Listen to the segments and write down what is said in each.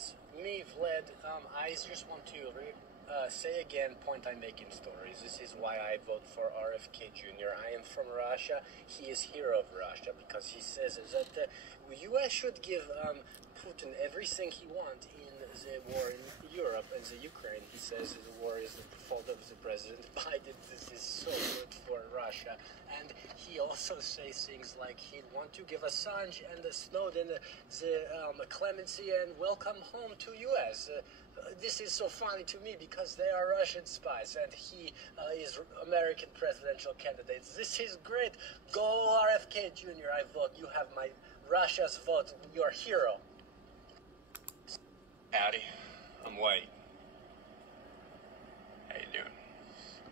guys, me, Vlad, I just want to say again point I make in stories. This is why I vote for RFK Jr. I am from Russia. He is hero of Russia because he says that the U.S. should give Putin everything he wants in the war in Europe and the Ukraine. He says the war is the fault of the President Biden. This is so good for Russia. And he also says things like he'd want to give Assange and Snowden the clemency and welcome home to U.S. This is so funny to me because they are Russian spies and he is American presidential candidate. This is great. Go RFK Jr. I vote. You have my Russia's vote. You're a hero. Addie, I'm Wade. How you doing?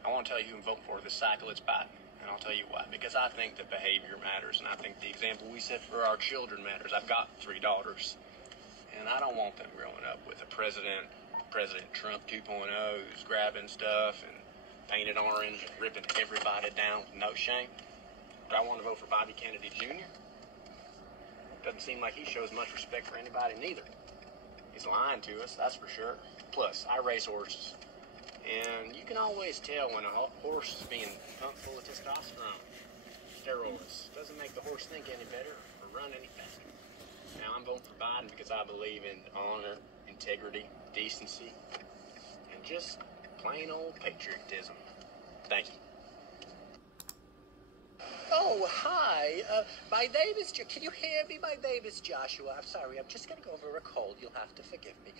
I want to tell you who I'm voting for this cycle. It's Biden. And I'll tell you why. Because I think that behavior matters, and I think the example we set for our children matters. I've got 3 daughters, and I don't want them growing up with a President Trump 2.0 who's grabbing stuff and painted orange and ripping everybody down with no shame. But I want to vote for Bobby Kennedy Jr. Doesn't seem like he shows much respect for anybody neither. He's lying to us, that's for sure. Plus, I race horses. And you can always tell when a horse is being pumped full of testosterone. Steroids. Doesn't make the horse think any better or run any faster. Now, I'm voting for Biden because I believe in honor, integrity, decency, and just plain old patriotism. Thank you. Oh, hi. My name is can you hear me? My name is Joshua. I'm sorry. I'm just getting over a cold. You'll have to forgive me.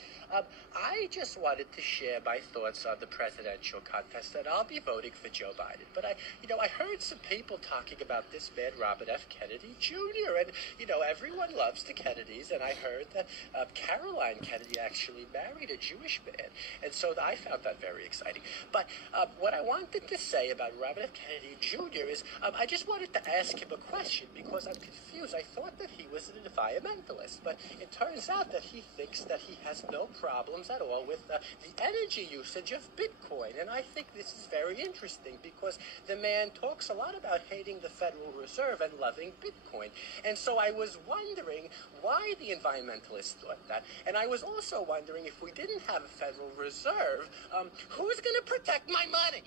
I just wanted to share my thoughts on the presidential contest, and I'll be voting for Joe Biden. But I heard some people talking about this man, Robert F. Kennedy Jr., and, everyone loves the Kennedys, and I heard that Caroline Kennedy actually married a Jewish man, and so I found that very exciting. But what I wanted to say about Robert F. Kennedy Jr. is I just wanted to ask him a question because I'm confused. I thought that he was an environmentalist, but it turns out that he thinks that he has no problems at all with the energy usage of Bitcoin. And I think this is very interesting because the man talks a lot about hating the Federal Reserve and loving Bitcoin. And so I was wondering why the environmentalists thought that. And I was also wondering if we didn't have a Federal Reserve, who's going to protect my money?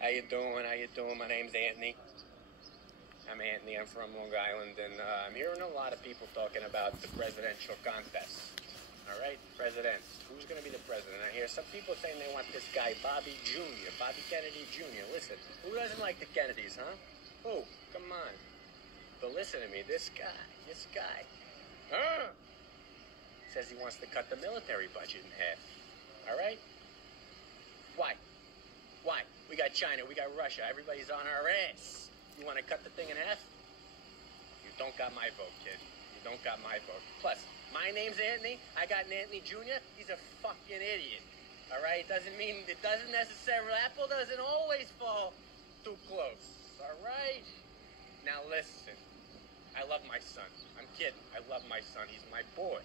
How you doing? My name's Anthony. I'm Anthony. I'm from Long Island, and I'm hearing a lot of people talking about the presidential contest. All right, president. Who's going to be the president? I hear some people saying they want this guy, Bobby Jr., Bobby Kennedy Jr. Listen, who doesn't like the Kennedys, huh? Who? Come on. But listen to me. This guy, says he wants to cut the military budget in half. All right? Why? Why? We got China, we got Russia, everybody's on our ass. You want to cut the thing in half? You don't got my vote, kid. You don't got my vote. Plus, my name's Anthony. I got an Anthony Jr. He's a fucking idiot. All right? It doesn't necessarily, apple doesn't always fall too close. All right? Now listen. I love my son. I'm kidding. I love my son. He's my boy.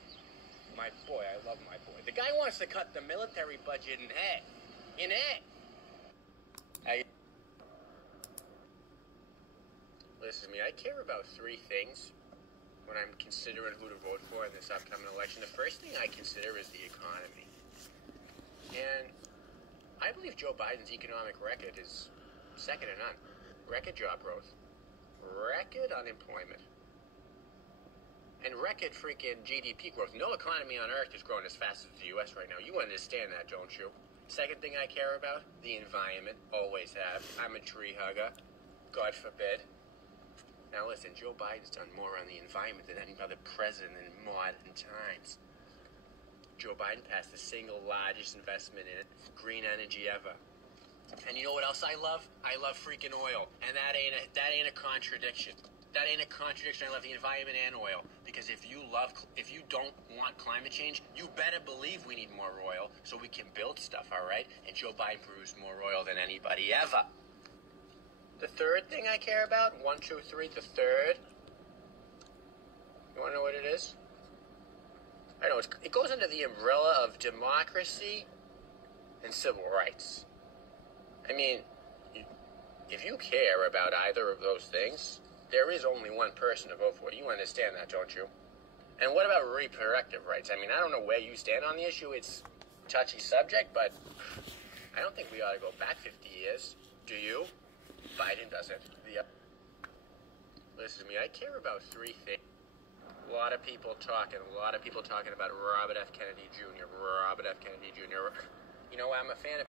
My boy. I love my boy. The guy wants to cut the military budget in half. In half. Listen to me, I care about 3 things when I'm considering who to vote for in this upcoming election. The first thing I consider is the economy. And I believe Joe Biden's economic record is second to none. Record job growth, record unemployment, and record freaking GDP growth. No economy on earth is growing as fast as the U.S. right now. You understand that, don't you? Second thing I care about, the environment. Always have. I'm a tree hugger. God forbid. Now listen, Joe Biden's done more on the environment than any other president in modern times. Joe Biden passed the single largest investment in green energy ever. And you know what else I love? I love freaking oil. And that ain't a contradiction. That ain't a contradiction. I love the environment and oil. Because if you don't want climate change, you better believe we need more oil so we can build stuff, all right? And Joe Biden produced more oil than anybody ever. The third thing I care about, 1, 2, 3, the third. You want to know what it is? I know, it goes under the umbrella of democracy and civil rights. I mean, if you care about either of those things, there is only one person to vote for. You understand that, don't you? And what about reproductive rights? I mean, I don't know where you stand on the issue. It's a touchy subject, but I don't think we ought to go back 50 years. Do you? Biden doesn't. Listen to me, I care about three things. A lot of people talking about Robert F. Kennedy Jr. You know, I'm a fan of